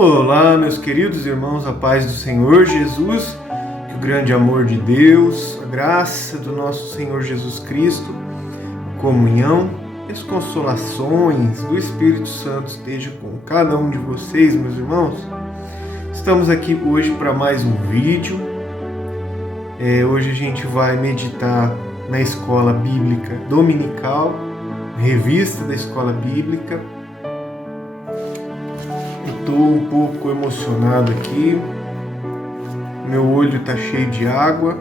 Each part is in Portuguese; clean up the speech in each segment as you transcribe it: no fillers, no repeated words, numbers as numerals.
Olá, meus queridos irmãos, a paz do Senhor Jesus, que o grande amor de Deus, a graça do nosso Senhor Jesus Cristo, a comunhão e as consolações do Espírito Santo esteja com cada um de vocês, meus irmãos. Estamos aqui hoje para mais um vídeo. Hoje a gente vai meditar na Escola Bíblica Dominical, revista da Escola Bíblica. Estou um pouco emocionado aqui, meu olho está cheio de água,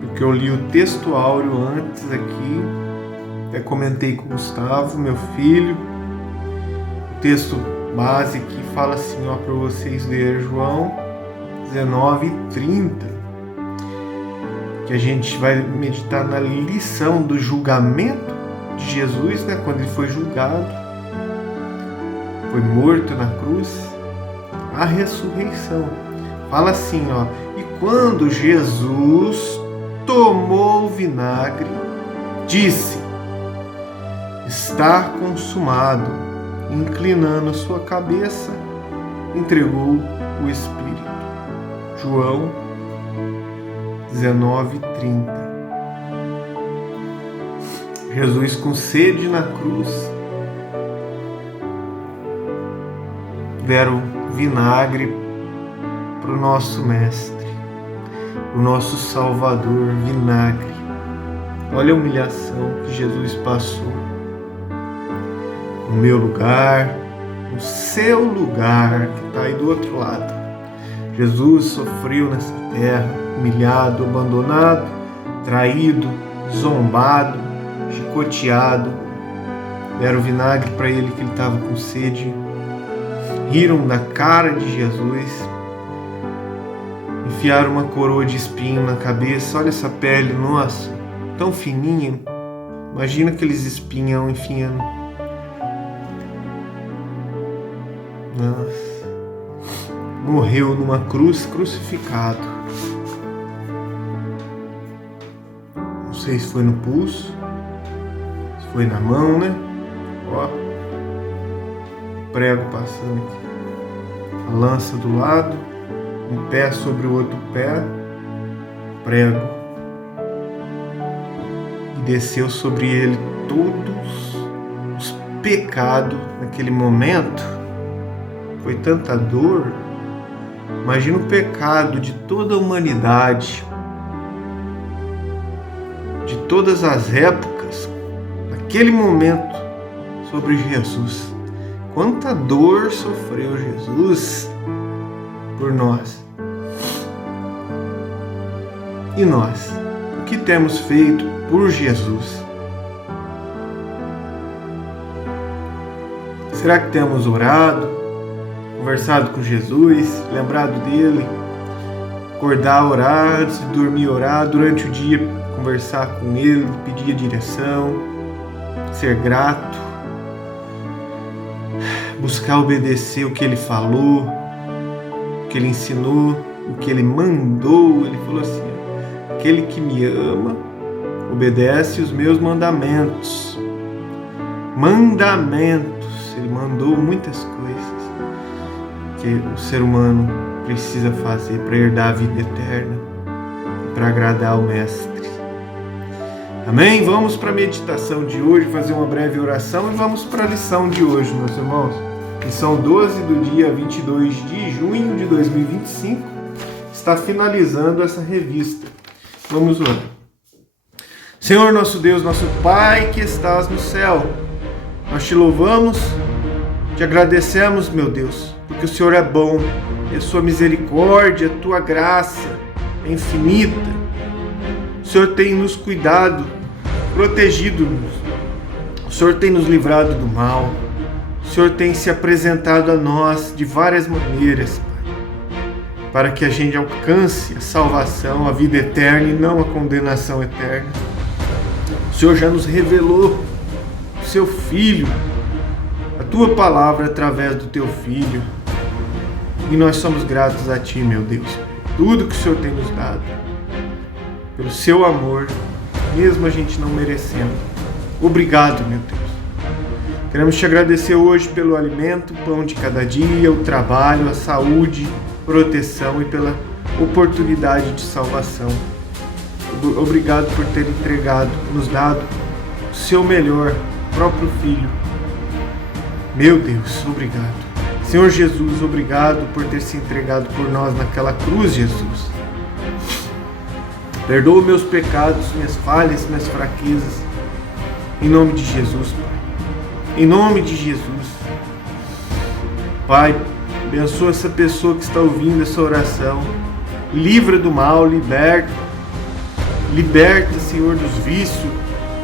porque eu li o texto áureo antes aqui, até comentei com o Gustavo, meu filho. O texto base aqui fala assim, para vocês lerem João 19:30, que a gente vai meditar na lição do julgamento de Jesus, quando ele foi julgado, foi morto na cruz, a ressurreição. Fala assim, e quando Jesus tomou o vinagre, disse: está consumado. Inclinando sua cabeça, entregou o Espírito. João 19:30. Jesus com sede na cruz, deram vinagre para o nosso mestre, o nosso Salvador, vinagre. Olha a humilhação que Jesus passou. No meu lugar, no seu lugar, que está aí do outro lado. Jesus sofreu nessa terra, humilhado, abandonado, traído, zombado, chicoteado. Deram vinagre para ele que ele estava com sede. Riram da cara de Jesus, enfiaram uma coroa de espinho na cabeça. Olha essa pele, nossa, tão fininha. Imagina aqueles espinhão enfiando. Nossa. Morreu numa cruz, crucificado. Não sei se foi no pulso, se foi na mão, prego passando aqui, a lança do lado, um pé sobre o outro pé, prego, e desceu sobre ele todos os pecados. Naquele momento foi tanta dor. Imagina o pecado de toda a humanidade, de todas as épocas, naquele momento, sobre Jesus. Quanta dor sofreu Jesus por nós. E nós, o que temos feito por Jesus? Será que temos orado, conversado com Jesus, lembrado dele, acordar, orar, antes de dormir, orar, durante o dia, conversar com ele, pedir a direção, ser grato, buscar obedecer o que ele falou, o que ele ensinou, o que ele mandou? Ele falou assim: aquele que me ama obedece os meus mandamentos. Mandamentos, ele mandou muitas coisas que o ser humano precisa fazer para herdar a vida eterna, para agradar ao Mestre. Amém? Vamos para a meditação de hoje, fazer uma breve oração e vamos para a lição de hoje, meus irmãos. Lição 12 do dia 22 de junho de 2025. Está finalizando essa revista. Vamos lá. Senhor nosso Deus, nosso Pai que estás no céu, nós te louvamos, te agradecemos, meu Deus, porque o Senhor é bom e a sua misericórdia, a tua graça é infinita. O Senhor tem nos cuidado, protegido-nos. O Senhor tem nos livrado do mal. O Senhor tem se apresentado a nós de várias maneiras, Pai, para que a gente alcance a salvação, a vida eterna e não a condenação eterna. O Senhor já nos revelou o seu Filho, a tua palavra através do teu Filho. E nós somos gratos a ti, meu Deus, por tudo que o Senhor tem nos dado, pelo seu amor, mesmo a gente não merecendo. Obrigado, meu Deus. Queremos te agradecer hoje pelo alimento, o pão de cada dia, o trabalho, a saúde, proteção e pela oportunidade de salvação. Obrigado por ter nos dado o seu melhor, próprio Filho. Meu Deus, obrigado. Senhor Jesus, obrigado por ter se entregado por nós naquela cruz, Jesus. Perdoa meus pecados, minhas falhas, minhas fraquezas. Em nome de Jesus, Pai. Em nome de Jesus. Pai, abençoa essa pessoa que está ouvindo essa oração. Livra do mal, liberta. Liberta, Senhor, dos vícios,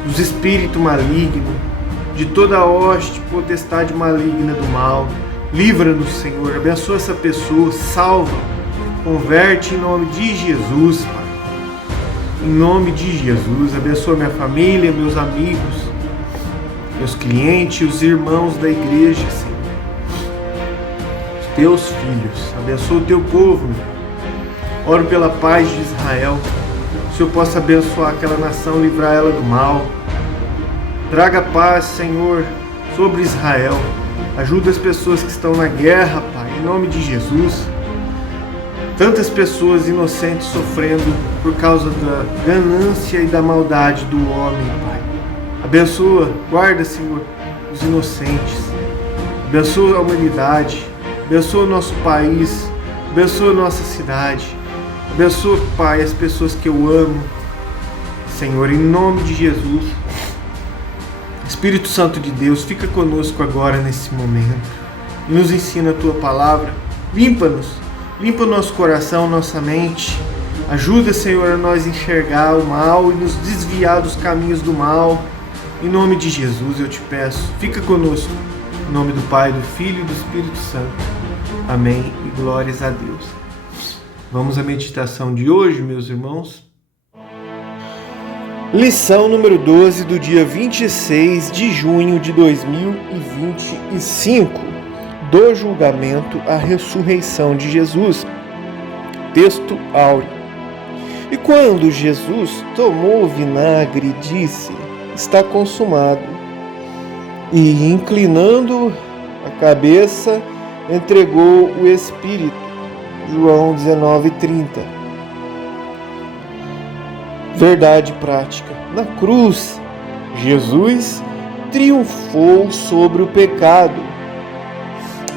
dos espíritos malignos, de toda a hoste, potestade maligna do mal. Livra-nos, Senhor. Abençoa essa pessoa, salva, converte em nome de Jesus, Pai. Em nome de Jesus, abençoa minha família, meus amigos, meus clientes, os irmãos da igreja, Senhor. Os teus filhos, abençoa o teu povo. Oro pela paz de Israel. Que o Senhor possa abençoar aquela nação, livrar ela do mal. Traga paz, Senhor, sobre Israel. Ajuda as pessoas que estão na guerra, Pai, em nome de Jesus. Tantas pessoas inocentes sofrendo por causa da ganância e da maldade do homem, Pai. Abençoa, guarda, Senhor, os inocentes. Abençoa a humanidade. Abençoa o nosso país. Abençoa a nossa cidade. Abençoa, Pai, as pessoas que eu amo. Senhor, em nome de Jesus. Espírito Santo de Deus, fica conosco agora nesse momento. E nos ensina a Tua palavra. Limpa-nos. Limpa o nosso coração, nossa mente. Ajuda, Senhor, a nós enxergar o mal e nos desviar dos caminhos do mal. Em nome de Jesus eu te peço, fica conosco. Em nome do Pai, do Filho e do Espírito Santo. Amém e glórias a Deus. Vamos à meditação de hoje, meus irmãos. Lição número 12 do dia 26 de junho de 2025. Do julgamento à ressurreição de Jesus. Texto áureo. E quando Jesus tomou o vinagre, disse: está consumado. E inclinando a cabeça, entregou o Espírito. João 19:30. Verdade prática. Na cruz, Jesus triunfou sobre o pecado.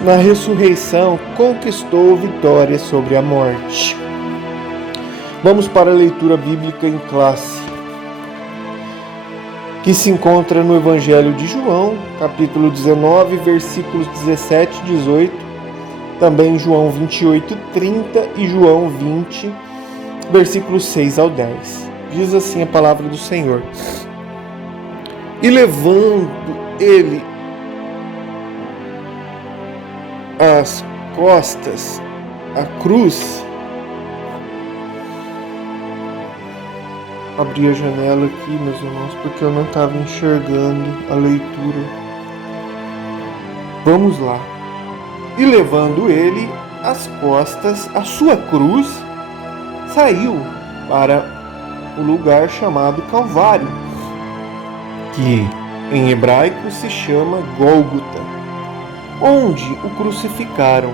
Na ressurreição, conquistou vitória sobre a morte. Vamos para a leitura bíblica em classe, que se encontra no Evangelho de João, capítulo 19, versículos 17 e 18, também João 28, 30 e João 20, versículos 6 ao 10. Diz assim a palavra do Senhor. E levando ele as costas, a cruz. Abri a janela aqui, meus irmãos, porque eu não estava enxergando a leitura. Vamos lá. E levando ele as costas, a sua cruz, saiu para o lugar chamado Calvário, que em hebraico se chama Gólgota, onde o crucificaram,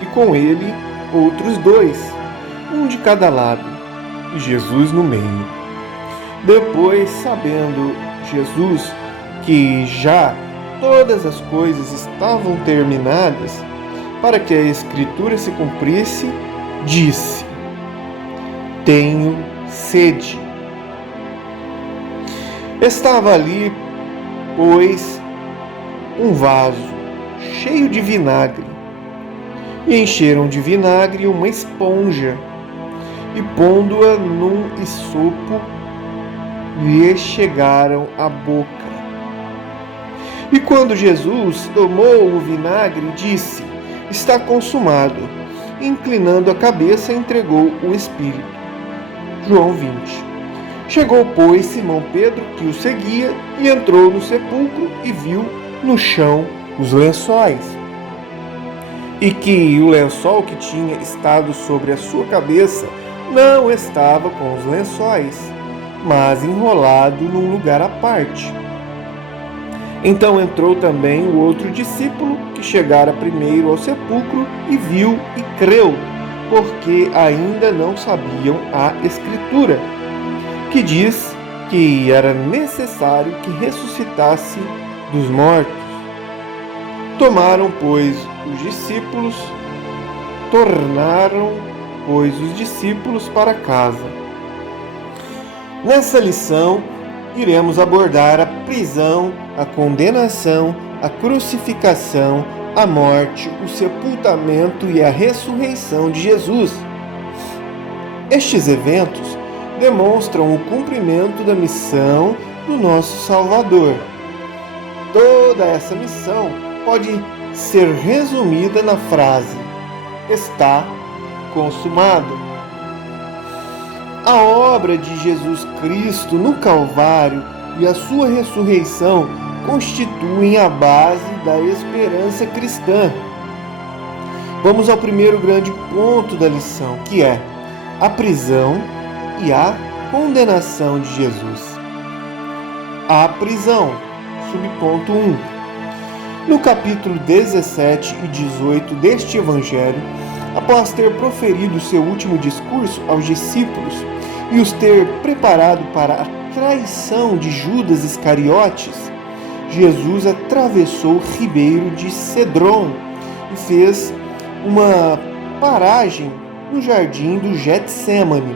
e com ele outros dois, um de cada lado, e Jesus no meio. Depois, sabendo Jesus que já todas as coisas estavam terminadas, para que a Escritura se cumprisse, disse: tenho sede. Estava ali, pois, um vaso cheio de vinagre, e encheram de vinagre uma esponja, e pondo-a num isopo, lhe chegaram à boca. E quando Jesus tomou o vinagre, disse: está consumado. E, inclinando a cabeça, entregou o Espírito. João 20. Chegou, pois, Simão Pedro, que o seguia, e entrou no sepulcro e viu no chão os lençóis, e que o lençol que tinha estado sobre a sua cabeça não estava com os lençóis, mas enrolado num lugar à parte. Então entrou também o outro discípulo, que chegara primeiro ao sepulcro, e viu e creu, porque ainda não sabiam a Escritura, que diz que era necessário que ressuscitasse dos mortos. Tornaram, pois, os discípulos para casa. Nessa lição, iremos abordar a prisão, a condenação, a crucificação, a morte, o sepultamento e a ressurreição de Jesus. Estes eventos demonstram o cumprimento da missão do nosso Salvador. Toda essa missão pode ser resumida na frase: está consumado. A obra de Jesus Cristo no Calvário e a sua ressurreição constituem a base da esperança cristã. Vamos ao primeiro grande ponto da lição, que é a prisão e a condenação de Jesus. A prisão, subponto 1. No capítulo 17 e 18 deste Evangelho, após ter proferido seu último discurso aos discípulos e os ter preparado para a traição de Judas Iscariotes, Jesus atravessou o ribeiro de Cedron e fez uma paragem no jardim do Getsêmani.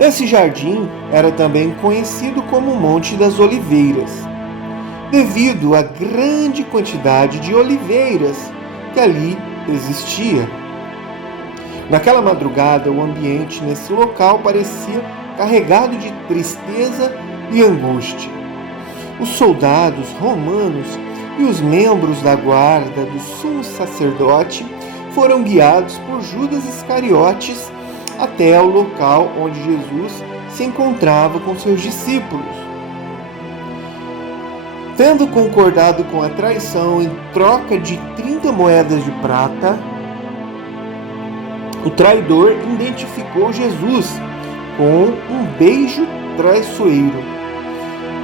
Esse jardim era também conhecido como Monte das Oliveiras, devido à grande quantidade de oliveiras que ali existia. Naquela madrugada, o ambiente nesse local parecia carregado de tristeza e angústia. Os soldados romanos e os membros da guarda do sumo sacerdote foram guiados por Judas Iscariotes até o local onde Jesus se encontrava com seus discípulos. Tendo concordado com a traição em troca de 30 moedas de prata, o traidor identificou Jesus com um beijo traiçoeiro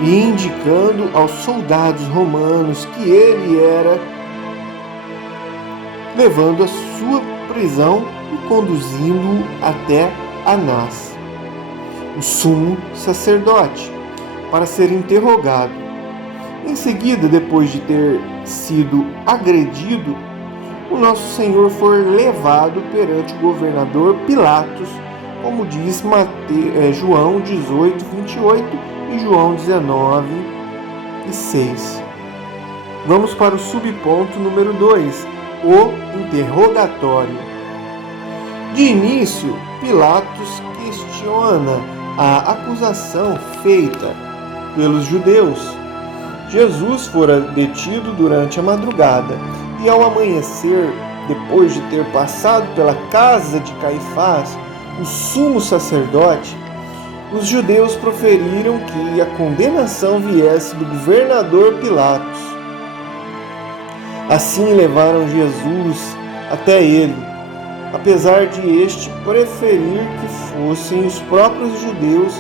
e indicando aos soldados romanos que ele era, levando a sua prisão e conduzindo-o até Anás, o sumo sacerdote, para ser interrogado. Em seguida, depois de ter sido agredido, o nosso Senhor foi levado perante o governador Pilatos, como diz João 18, 28 e João 19 e 6. Vamos para o subponto número 2, o interrogatório. De início, Pilatos questiona a acusação feita pelos judeus. Jesus fora detido durante a madrugada e, ao amanhecer, depois de ter passado pela casa de Caifás, o sumo sacerdote, os judeus proferiram que a condenação viesse do governador Pilatos. Assim levaram Jesus até ele, apesar de este preferir que fossem os próprios judeus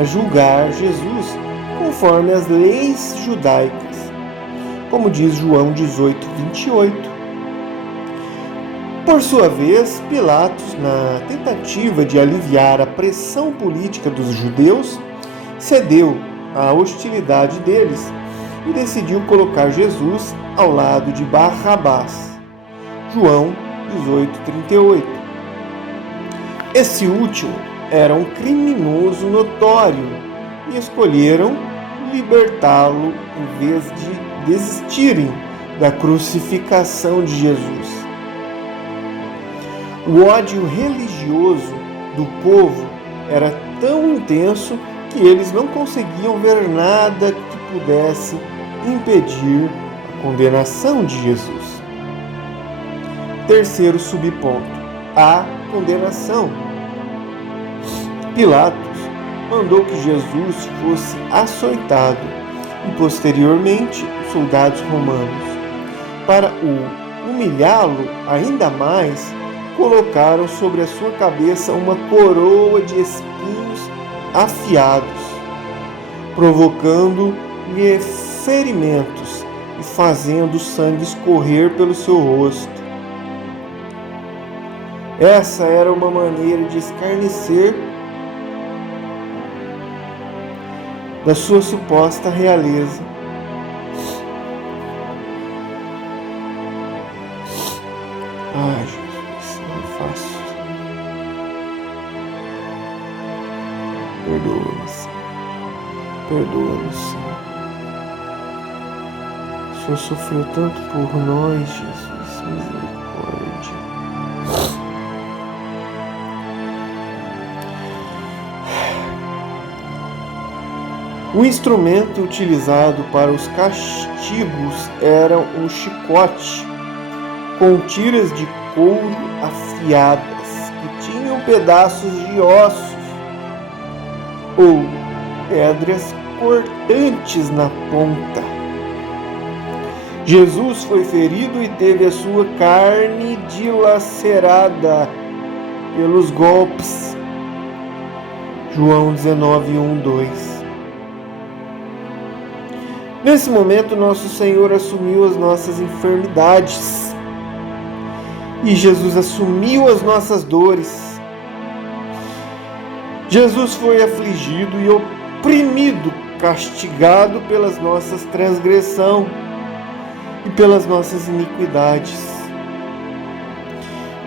a julgar Jesus conforme as leis judaicas, como diz João 18, 28. Por sua vez, Pilatos, na tentativa de aliviar a pressão política dos judeus, cedeu à hostilidade deles e decidiu colocar Jesus ao lado de Barrabás. João 18, 38. Esse último era um criminoso notório e escolheram libertá-lo em vez de desistirem da crucificação de Jesus. O ódio religioso do povo era tão intenso que eles não conseguiam ver nada que pudesse impedir a condenação de Jesus. Terceiro subponto: a condenação. Pilatos mandou que Jesus fosse açoitado e, posteriormente, os soldados romanos, para o humilhá-lo ainda mais, colocaram sobre a sua cabeça uma coroa de espinhos afiados, provocando-lhe ferimentos e fazendo o sangue escorrer pelo seu rosto. Essa era uma maneira de escarnecer da sua suposta realeza. Ai, Jesus, não é fácil. Perdoa-nos, Senhor. Perdoa-nos, Senhor. O Senhor sofreu tanto por nós, Jesus. Misericórdia. O instrumento utilizado para os castigos era um chicote com tiras de couro afiadas que tinham pedaços de ossos ou pedras cortantes na ponta. Jesus foi ferido e teve a sua carne dilacerada pelos golpes. João 19:1-2. Nesse momento, nosso Senhor assumiu as nossas enfermidades e Jesus assumiu as nossas dores. Jesus foi afligido e oprimido, castigado pelas nossas transgressões e pelas nossas iniquidades,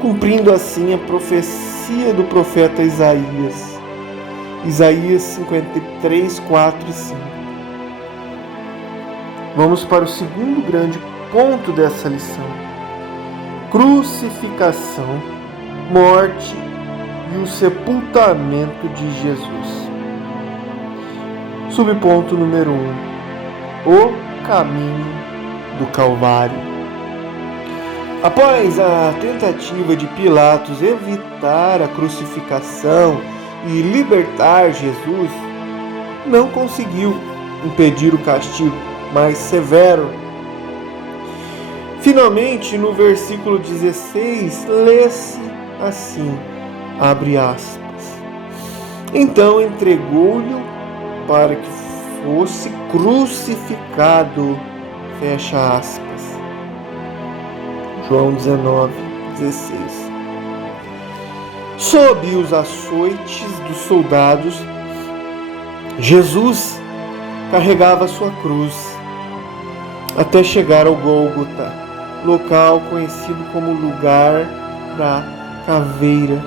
cumprindo assim a profecia do profeta Isaías. Isaías 53, 4 e 5. Vamos para o segundo grande ponto dessa lição: crucificação, morte e o sepultamento de Jesus. Subponto número 1: o caminho do Calvário. Após a tentativa de Pilatos evitar a crucificação e libertar Jesus, não conseguiu impedir o castigo mais severo. Finalmente, no versículo 16, lê-se assim, abre aspas: então entregou-lhe para que fosse crucificado, fecha aspas. João 19:16. Sob os açoites dos soldados, Jesus carregava sua cruz até chegar ao Gólgota, local conhecido como lugar da caveira,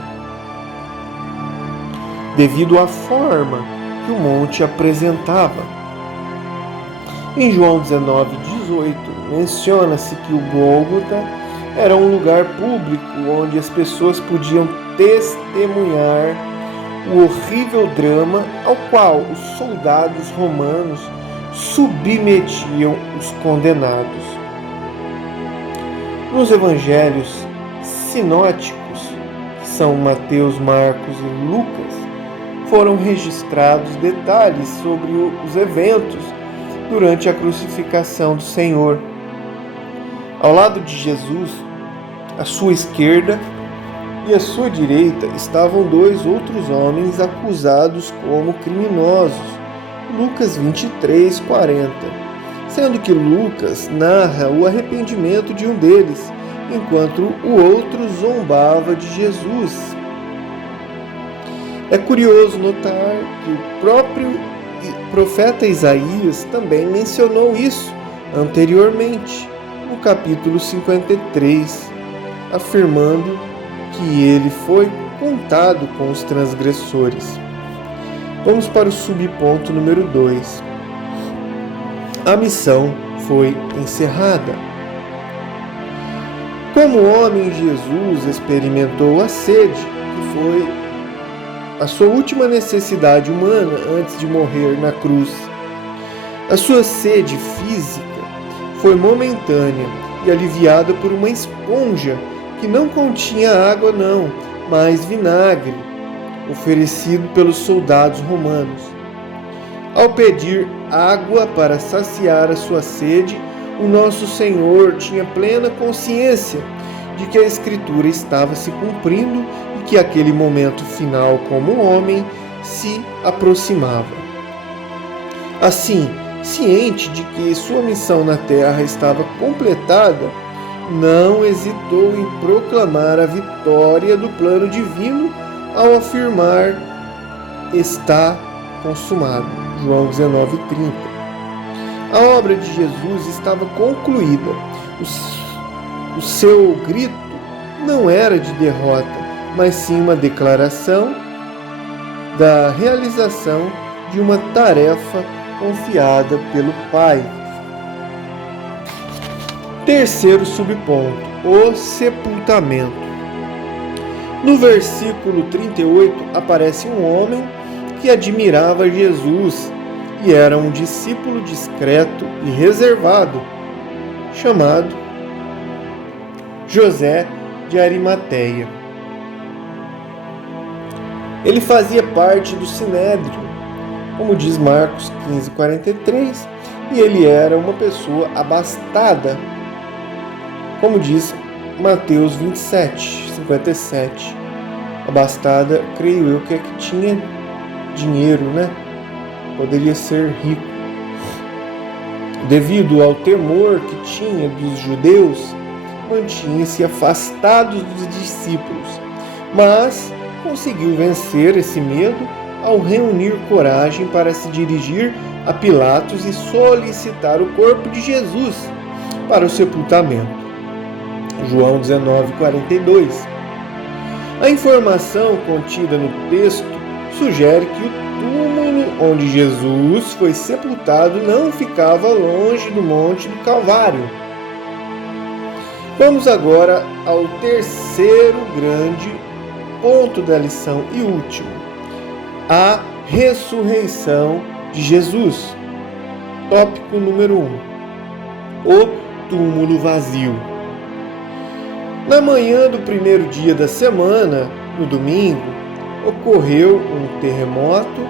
devido à forma que o monte apresentava. Em João 19:18, menciona-se que o Gólgota era um lugar público onde as pessoas podiam testemunhar o horrível drama ao qual os soldados romanos submetiam os condenados. Nos evangelhos sinóticos, que são Mateus, Marcos e Lucas, foram registrados detalhes sobre os eventos durante a crucificação do Senhor. Ao lado de Jesus, à sua esquerda e à sua direita, estavam dois outros homens acusados como criminosos. Lucas 23:40, sendo que Lucas narra o arrependimento de um deles, enquanto o outro zombava de Jesus. É curioso notar que o próprio profeta Isaías também mencionou isso anteriormente, no capítulo 53, afirmando que ele foi contado com os transgressores. Vamos para o subponto número 2. A missão foi encerrada. Como homem, Jesus experimentou a sede, que foi a sua última necessidade humana antes de morrer na cruz. A sua sede física foi momentânea e aliviada por uma esponja que não continha água não, mas vinagre, oferecido pelos soldados romanos. Ao pedir água para saciar a sua sede, o nosso Senhor tinha plena consciência de que a Escritura estava se cumprindo e que aquele momento final como homem se aproximava. Assim, ciente de que sua missão na terra estava completada, não hesitou em proclamar a vitória do plano divino ao afirmar: está consumado. João 19:30. A obra de Jesus estava concluída. O seu grito não era de derrota, mas sim uma declaração da realização de uma tarefa confiada pelo Pai. Terceiro subponto: o sepultamento. No versículo 38 aparece um homem que admirava Jesus e era um discípulo discreto e reservado, chamado José de Arimateia. Ele fazia parte do Sinédrio, como diz Marcos 15:43, e ele era uma pessoa abastada, como diz Mateus 27:57. Abastada, creio eu, que é que tinha dinheiro, né? Poderia ser rico. Devido ao temor que tinha dos judeus, mantinha-se afastado dos discípulos, mas conseguiu vencer esse medo ao reunir coragem para se dirigir a Pilatos e solicitar o corpo de Jesus para o sepultamento. João 19:42. A informação contida no texto sugere que o túmulo onde Jesus foi sepultado não ficava longe do Monte do Calvário. Vamos agora ao terceiro grande ponto da lição e último: a ressurreição de Jesus. Tópico número 1: o túmulo vazio. Na manhã do primeiro dia da semana, no domingo, ocorreu um terremoto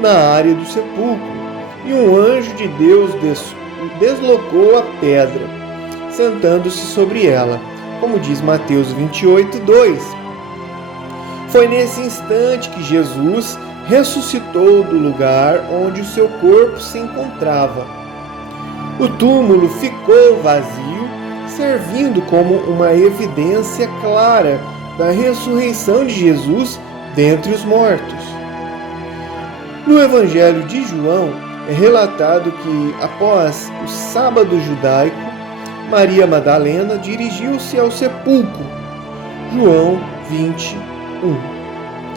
na área do sepulcro e um anjo de Deus deslocou a pedra, sentando-se sobre ela, como diz Mateus 28:2. Foi nesse instante que Jesus ressuscitou do lugar onde o seu corpo se encontrava. O túmulo ficou vazio, servindo como uma evidência clara da ressurreição de Jesus dentre os mortos. No Evangelho de João é relatado que, após o sábado judaico, Maria Madalena dirigiu-se ao sepulcro. João 20:1.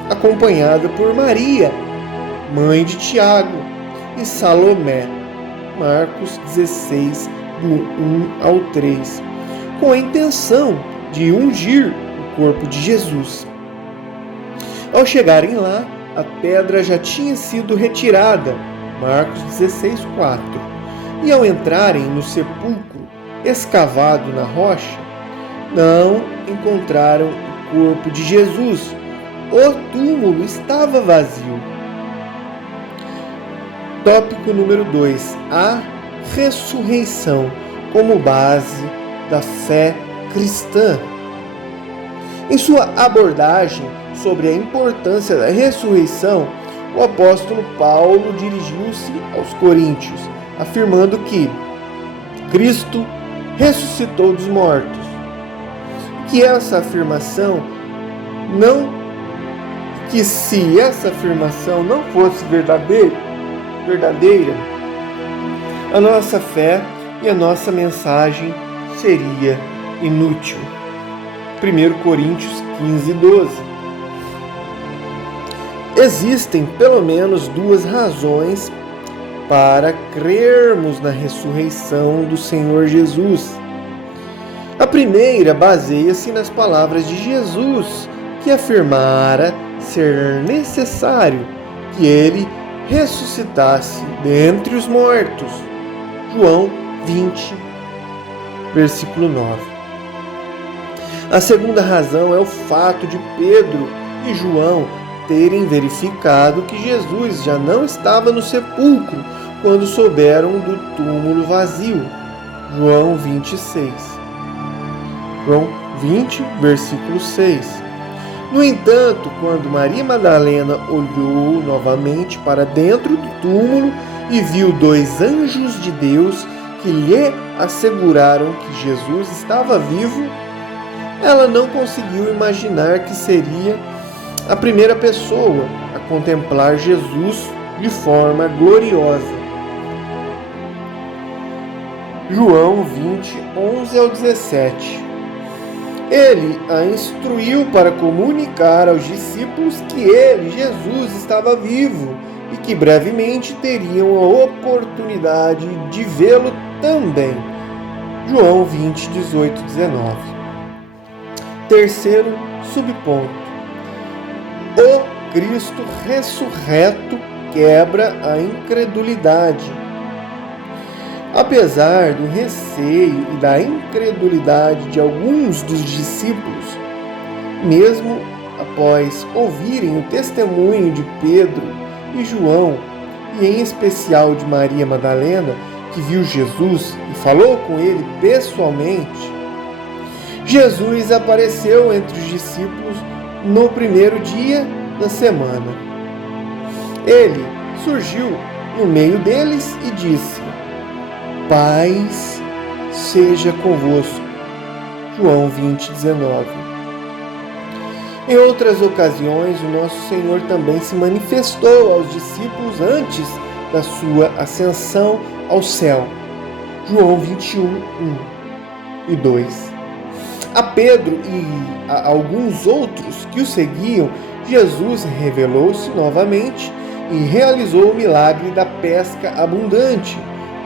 Acompanhada por Maria, mãe de Tiago, e Salomé. Marcos 16, do 1 ao 3, com a intenção de ungir o corpo de Jesus. Ao chegarem lá, a pedra já tinha sido retirada, Marcos 16:4, e ao entrarem no sepulcro escavado na rocha, não encontraram o corpo de Jesus. O túmulo estava vazio. Tópico número 2: a ressurreição como base da fé cristã. Em sua abordagem sobre a importância da ressurreição, o apóstolo Paulo dirigiu-se aos coríntios, afirmando que Cristo ressuscitou dos mortos. Que se essa afirmação não fosse verdadeira, a nossa fé e a nossa mensagem seria inútil. 1 Coríntios 15:12. Existem pelo menos duas razões para crermos na ressurreição do Senhor Jesus. A primeira baseia-se nas palavras de Jesus, que afirmara ser necessário que ele ressuscitasse dentre os mortos. João 20, versículo 9. A segunda razão é o fato de Pedro e João terem verificado que Jesus já não estava no sepulcro quando souberam do túmulo vazio. João 26. João 20, versículo 6. No entanto, quando Maria Madalena olhou novamente para dentro do túmulo, e viu 2 anjos de Deus que lhe asseguraram que Jesus estava vivo, ela não conseguiu imaginar que seria a primeira pessoa a contemplar Jesus de forma gloriosa. João 20, 11 ao 17. Ele a instruiu para comunicar aos discípulos que ele, Jesus, estava vivo e que brevemente teriam a oportunidade de vê-lo também. João 20, 18, 19. Terceiro subponto. O Cristo ressurreto quebra a incredulidade. Apesar do receio e da incredulidade de alguns dos discípulos, mesmo após ouvirem o testemunho de Pedro e João, e em especial de Maria Madalena, que viu Jesus e falou com ele pessoalmente, Jesus apareceu entre os discípulos no primeiro dia da semana. Ele surgiu no meio deles e disse: "Paz seja convosco." João 20, 19. Em outras ocasiões, o nosso Senhor também se manifestou aos discípulos antes da sua ascensão ao céu. João 21, 1 e 2. A Pedro e a alguns outros que o seguiam, Jesus revelou-se novamente e realizou o milagre da pesca abundante.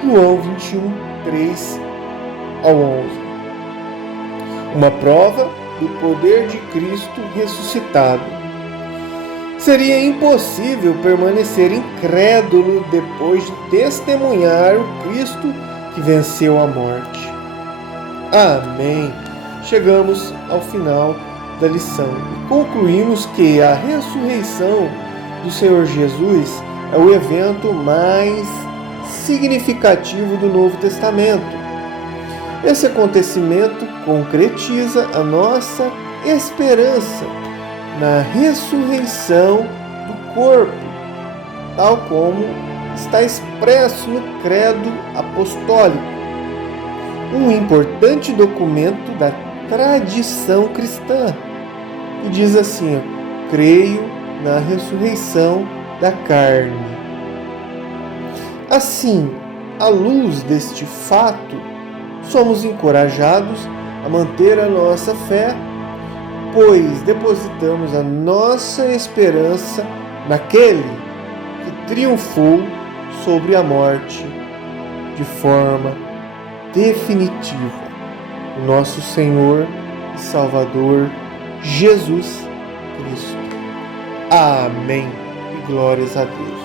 João 21, 3 ao 11. Uma prova do poder de Cristo ressuscitado. Seria impossível permanecer incrédulo depois de testemunhar o Cristo que venceu a morte. Amém. Chegamos ao final da lição e concluímos que a ressurreição do Senhor Jesus é o evento mais significativo do Novo Testamento. Esse acontecimento concretiza a nossa esperança na ressurreição do corpo, tal como está expresso no Credo Apostólico, um importante documento da tradição cristã, que diz assim: creio na ressurreição da carne. Assim, à luz deste fato, somos encorajados a manter a nossa fé, pois depositamos a nossa esperança naquele que triunfou sobre a morte de forma definitiva, o nosso Senhor e Salvador Jesus Cristo. Amém e glórias a Deus.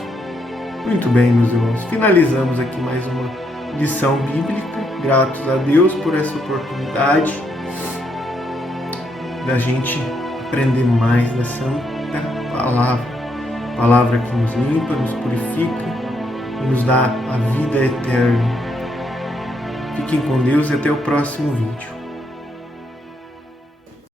Muito bem, meus irmãos, finalizamos aqui mais uma lição bíblica. Gratos a Deus por essa oportunidade da gente aprender mais da Santa Palavra que nos limpa, nos purifica e nos dá a vida eterna. Fiquem com Deus e até o próximo vídeo.